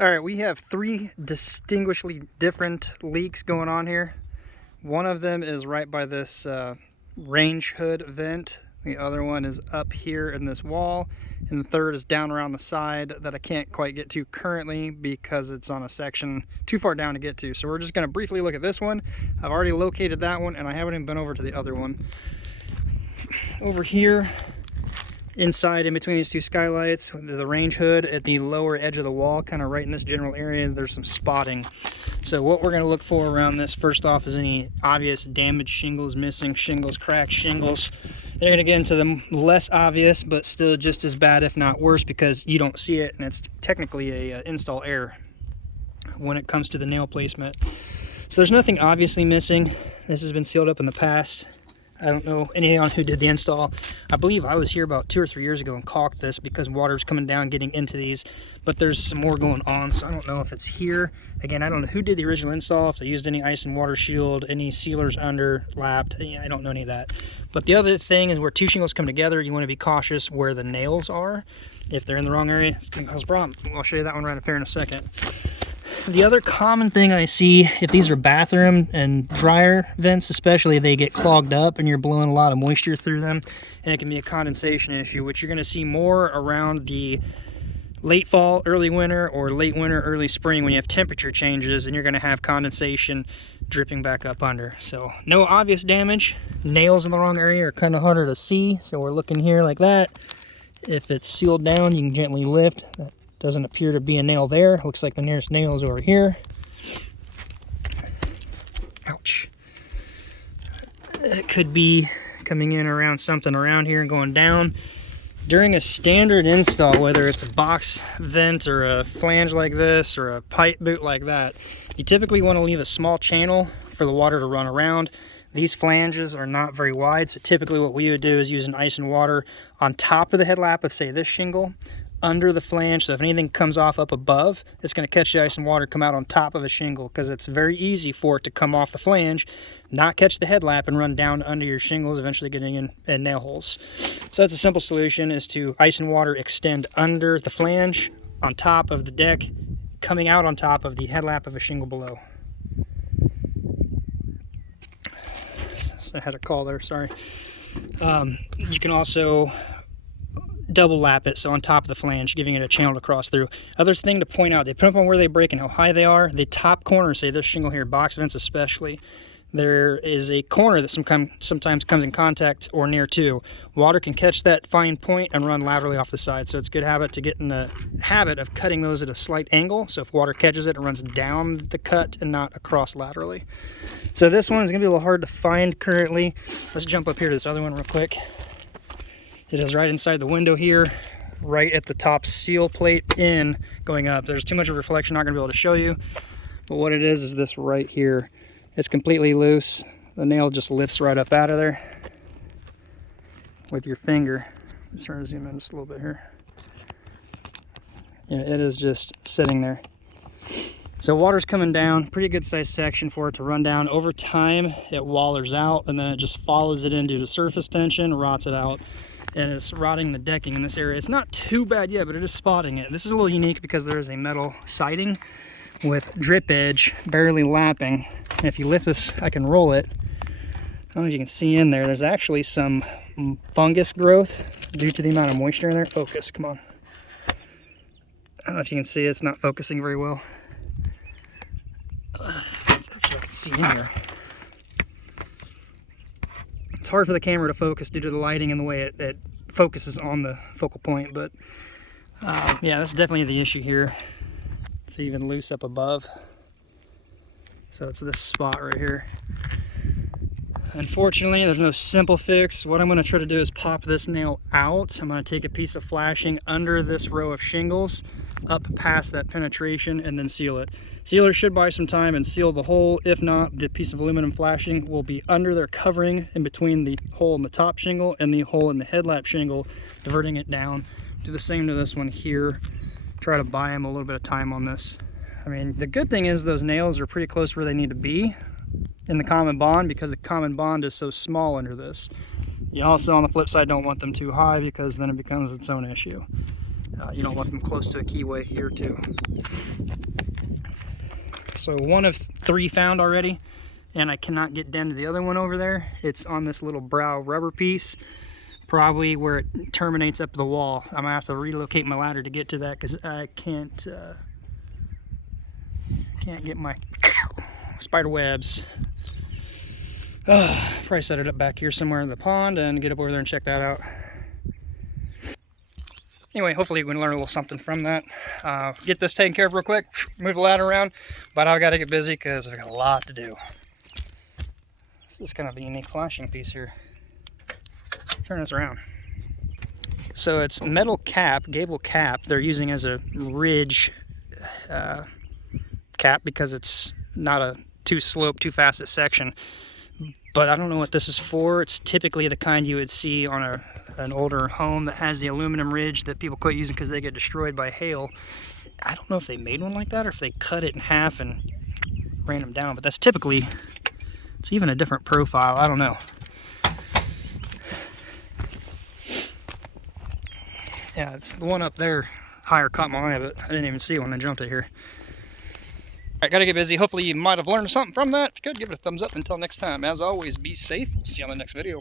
All right, we have three distinguishingly different leaks going on here. One of them is right by this range hood vent. The other one is up here in this wall. And the third is down around the side that I can't quite get to currently because it's on a section too far down to get to. So we're just gonna briefly look at this one. I've already located that one and I haven't even been over to the other one. Over here, inside in between these two skylights, the range hood at the lower edge of the wall, kind of right in this general area, there's some spotting. So what we're going to look for around this, first off, is any obvious damaged shingles, missing shingles, cracked shingles. They're going to get into the less obvious, but still just as bad, if not worse, because you don't see it, and it's technically a install error when it comes to the nail placement. So there's nothing obviously missing. This has been sealed up in the past. I don't know anyone who did the install. I believe I was here about 2 or 3 years ago and caulked this because water's coming down getting into these, but there's some more going on, so I don't know if it's here. Again, I don't know who did the original install, if they used any ice and water shield, any sealers under, lapped. I don't know any of that. But the other thing is where two shingles come together, you want to be cautious where the nails are. If they're in the wrong area, it's going to cause a problem. I'll show you that one right up here in a second. The other common thing I see, if these are bathroom and dryer vents especially, they get clogged up and you're blowing a lot of moisture through them, and it can be a condensation issue, which you're going to see more around the late fall, early winter, or late winter, early spring when you have temperature changes, and you're going to have condensation dripping back up under. So no obvious damage. Nails in the wrong area are kind of harder to see, so we're looking here like that. If it's sealed down, you can gently lift. That doesn't appear to be a nail there. Looks like the nearest nail is over here. Ouch. It could be coming in around something around here and going down. During a standard install, whether it's a box vent or a flange like this or a pipe boot like that, you typically want to leave a small channel for the water to run around. These flanges are not very wide, so typically what we would do is use an ice and water on top of the headlap of, say, this shingle, under the flange, so if anything comes off up above, it's going to catch the ice and water, come out on top of a shingle, because it's very easy for it to come off the flange, not catch the headlap, and run down under your shingles, eventually getting in nail holes. So that's a simple solution, is to ice and water extend under the flange, on top of the deck, coming out on top of the headlap of a shingle below. So I had a call there, sorry. You can also double lap it, so on top of the flange, giving it a channel to cross through. Other thing to point out, depending upon where they break and how high they are, the top corner, say this shingle here, box vents especially, there is a corner that sometimes comes in contact or near to. Water can catch that fine point and run laterally off the side, so it's a good habit to get in the habit of cutting those at a slight angle, so if water catches it, it runs down the cut and not across laterally. So this one is going to be a little hard to find currently. Let's jump up here to this other one real quick. It is right inside the window here, right at the top seal plate in going up. There's too much of reflection, not going to be able to show you. But what it is this right here. It's completely loose. The nail just lifts right up out of there with your finger. I'm trying to zoom in just a little bit here. Yeah, it is just sitting there. So water's coming down, pretty good sized section for it to run down. Over time, it wallers out, and then it just follows it in due to surface tension, rots it out. And it's rotting the decking in this area. It's not too bad yet, but it is spotting it. This is a little unique because there is a metal siding with drip edge barely lapping. And if you lift this, I can roll it. I don't know if you can see in there. There's actually some fungus growth due to the amount of moisture in there. Focus, come on. I don't know if you can see, it's not focusing very well. Actually, I can see in there. It's hard for the camera to focus due to the lighting and the way it focuses on the focal point, but yeah, that's definitely the issue here. It's even loose up above. So it's this spot right here. Unfortunately, there's no simple fix. What I'm going to try to do is pop this nail out. I'm going to take a piece of flashing under this row of shingles, up past that penetration, and then seal it. Sealers should buy some time and seal the hole. If not, the piece of aluminum flashing will be under their covering in between the hole in the top shingle and the hole in the headlap shingle, diverting it down. Do the same to this one here. Try to buy them a little bit of time on this. I mean, the good thing is those nails are pretty close where they need to be in the common bond, because the common bond is so small under this. You also, on the flip side, don't want them too high because then it becomes its own issue. You don't want them close to a keyway here too. So one of 3 found already, and I cannot get down to the other one over there. It's on this little brow rubber piece, probably where it terminates up the wall. I'm gonna have to relocate my ladder to get to that because I can't get my spider webs. Probably set it up back here somewhere in the pond and get up over there and check that out. Anyway, hopefully we can learn a little something from that. Get this taken care of real quick, move the ladder around, but I've got to get busy because I've got a lot to do. This is kind of a unique flashing piece here. Turn this around. So it's metal cap, gable cap, they're using as a ridge cap because it's not a too sloped, too fast a section. But I don't know what this is for. It's typically the kind you would see on an older home that has the aluminum ridge that people quit using because they get destroyed by hail. I don't know if they made one like that or if they cut it in half and ran them down, but that's typically, it's even a different profile. I don't know. Yeah, it's the one up there higher caught my eye, but I didn't even see it when I jumped it here. Alright, gotta get busy. Hopefully you might have learned something from that. If you could, give it a thumbs up. Until next time, as always, be safe. See you on the next video.